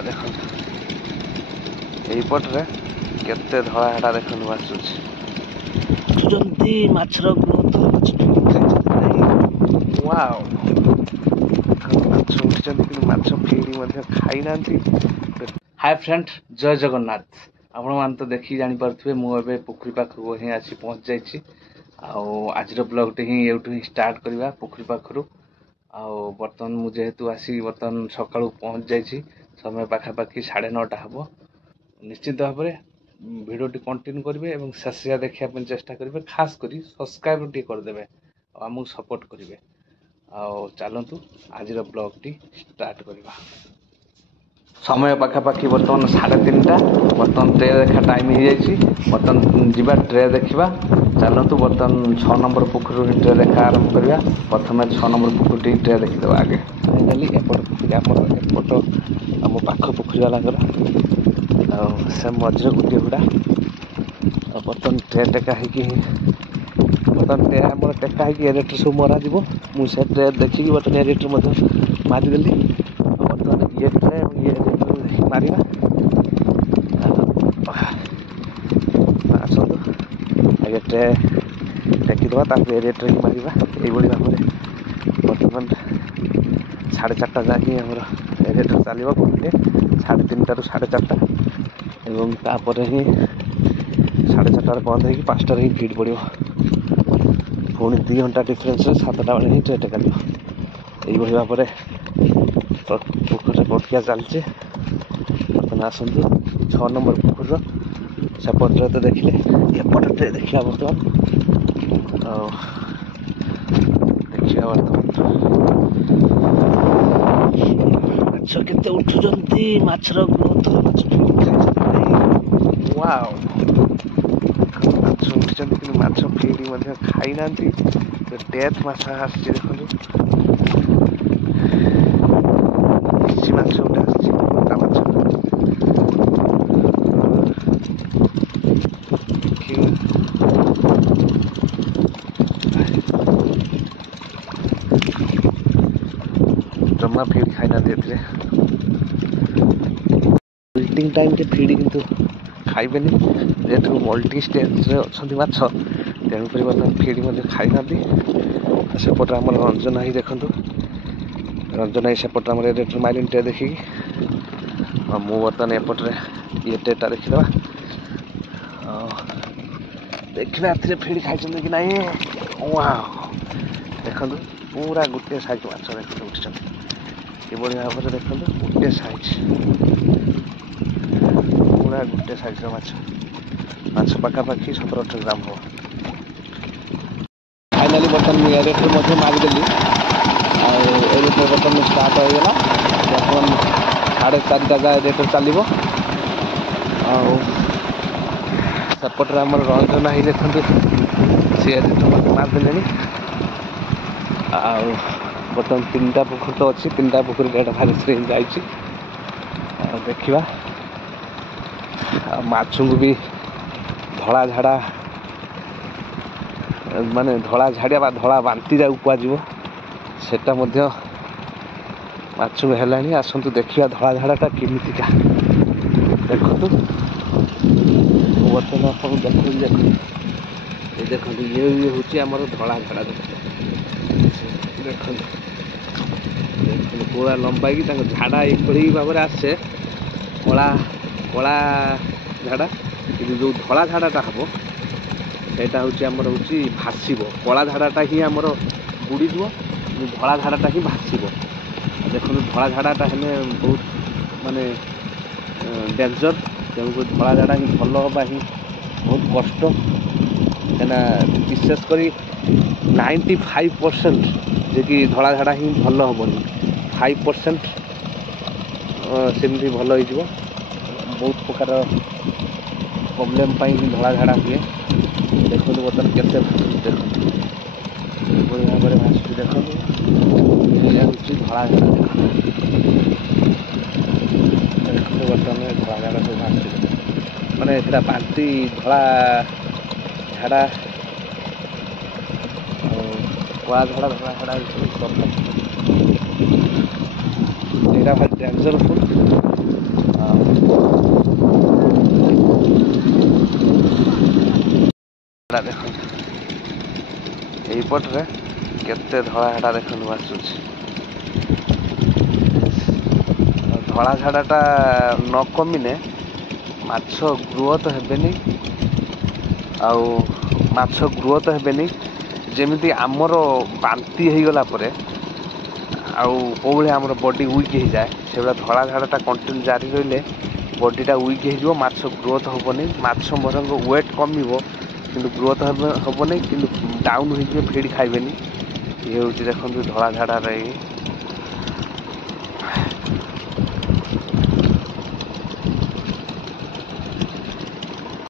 देखो यहीपटे केते धला हेड़ा देखो आसूची माछर ग्रोथ वाओ माछ उठी माछ फेरी खाई ना। हाय फ्रेंड जय जगन्नाथ आपण मान तो देखी जानी पारे मुझे पोखरी पाखक ही आसी पहुँच जाइए। आज ब्लॉगटे ही ये स्टार्ट करवा पोखरी पाखर बर्तमान मुझे जेहेतु आसी बर्तमान सका पहुँच जाइए समय पाखापाखि 9:30 हम निश्चित भाव में भिडियोटी कंटिन्यू करेंगे और शेष देखा चेष्टा करेंगे खास कर सब्सक्राइब टी करदे आमको सपोर्ट करेंगे। चलतु आज ब्लॉगटी स्टार्ट करवा। समय पाखापाखि बर्तमान 3:30 बर्तमान ट्रे देखा टाइम हो जाए बर्तमान जीवा ट्रे देखा। चलतु बर्तमान 6 नंबर पोखरी ट्रे देखा आरंभ करवा। प्रथम 6 नंबर पोखरी ट्रे देखीदे आगे फाइनाली एपट पोखरी एपट आम पाख पोखरी वाला से मझे गोटे हुड़ा बर्तमान ट्रे टेका बर्तमान ट्रे आम टेका एरेटर सब मरा मुझे ट्रे देखिए बर्तमान एरेटर मारिदेली बर्तमान ये ट्रे ये मारिबा आसतु आगे ट्रे टेकीदे एरेटर ही मारिबा यही भाव में बर्तमान 4:30 जाकि आम एरेटर चलो घंटे 3:30 ରୁ 4:30 एवं तापर ही 4:30 बंद हो 5टार ही फिट पड़ो पुणी 2 घंटा डिफरेन्स 7टा बेले ही ट्रे टेका यही भाव में पोखर प्रक्रिया चलती। बर्तमान आसतु 6 नंबर पोखर सेपटे तो देखिले एपट ट्रे देखा बर्तमान देखा माछ केते उठुचंती माछर ग्रोथ वाओ माछ उठुचंती माछ फेरी खाई ना डेथ माछ आसी देखो किसी माछ गोटे आसी मोटा माछ जमा फेरी खाई ना बिल्डिंग टाइम के फीड किंतु खाइबे जेहेतु मल्टी स्टेज अच्छा माछ तेणुक बर्तमान फीड खाई ना। सेपटे आम रंजन ही देखु रंजन ही सेपटे आम रेटर माइलिन ट्रे देखिकी मु बर्तमान एपटे ये ट्रेटा देखीद देखा फीड खाई कि ना देखु पूरा गोटे साइज माछ देखते उठी किभली भाव में देखो गोटे साइज पूरा गोटे साइज माछ पाखापाखि 17-18 ग्राम हम फाइनाली बर्तमान मुझे एरेटर मारिदेली एरेटर बर्तमान स्टार्ट होगा बर्तमान 4:30 जाए एरेटर चलो सेपटे आम रंजना ही देखते सी एरेटर मारिदे बर्तमान 3टा पोखर तो अच्छी 3टा पोखरी डेट भारी देखा माछ को भी धला झाड़ा माने धला झाड़िया धला बांती जाऊ कहुए सेटा माछ को है। आसतु देखा धला झाड़ाटा केमितिका देखु बर्तमान आप देखो ये हूँ आमर धला झाड़ा देखो पूरा लंबाई की झाड़ा यही भाव में आसे कला कला झाड़ा कि जो धला झाड़ाटा हम सेटा हूँ आमर हूँ भाषब कला झाड़ाटा ही आमर बुड़ी धला झाड़ाटा ही भाषब देखो धला झाड़ाटा है बहुत माने डेंजर तेणुक धला झाड़ा ही भल हाँ ही बहुत कष्ट कहना विशेषकर 95% जे कि धला झाड़ा ही भल हेनी 5% सेमती भल हो बहुत प्रकार प्रोब्लेम ही धला झाड़ा हुए देखो बर्तमान केते देखो भाव में भाषु देखो हूँ धला झाड़ा देखो बर्तमान धला झाड़ा सब भाषु मैंने बांती धला झाड़ा कला झाड़ा धला झाड़ा यहाँ भाई डेंजरफुल ଦେଖନ୍ତୁ ଏଇପଟରେ କେତେ ଧଳା ଝାଡ଼ା ଦେଖନ୍ତୁ ଆସୁଛି। ଧଳା ଝାଡ଼ାଟା ନ କମିଲେ ମାଛ ଗ୍ରୋଥ ହେବେନି, ଆଉ ମାଛ ଗ୍ରୋଥ ହେବେନି। ଯେମିତି ଆମର ବାନ୍ତି ହେଇଗଲା ପରେ ଆଉ କେଉଁ ଭଳିଆ ଆମର ବଡ଼ି ୱିକ୍ ହେଇଯାଏ, ସେଭଳିଆ ଧଳା ଝାଡ଼ାଟା କଣ୍ଟିନ୍ୟୁ ଜାରି ରହିଲେ ବଡ଼ିଟା ୱିକ୍ ହେଇଯିବ, ମାଛ ଗ୍ରୋଥ ହେବନି। ମାଛ ବରଂ ୱେଟ୍ କମିବ କିନ୍ତୁ ଗ୍ରୋଥ ହେବନି, କିନ୍ତୁ ଡାଉନ୍ ହେଇଯିବେ, ଫିଡ୍ ଖାଇବେନି। ଇଏ ହେଉଛି ଦେଖନ୍ତୁ ଧଳା ଝାଡ଼ାରେ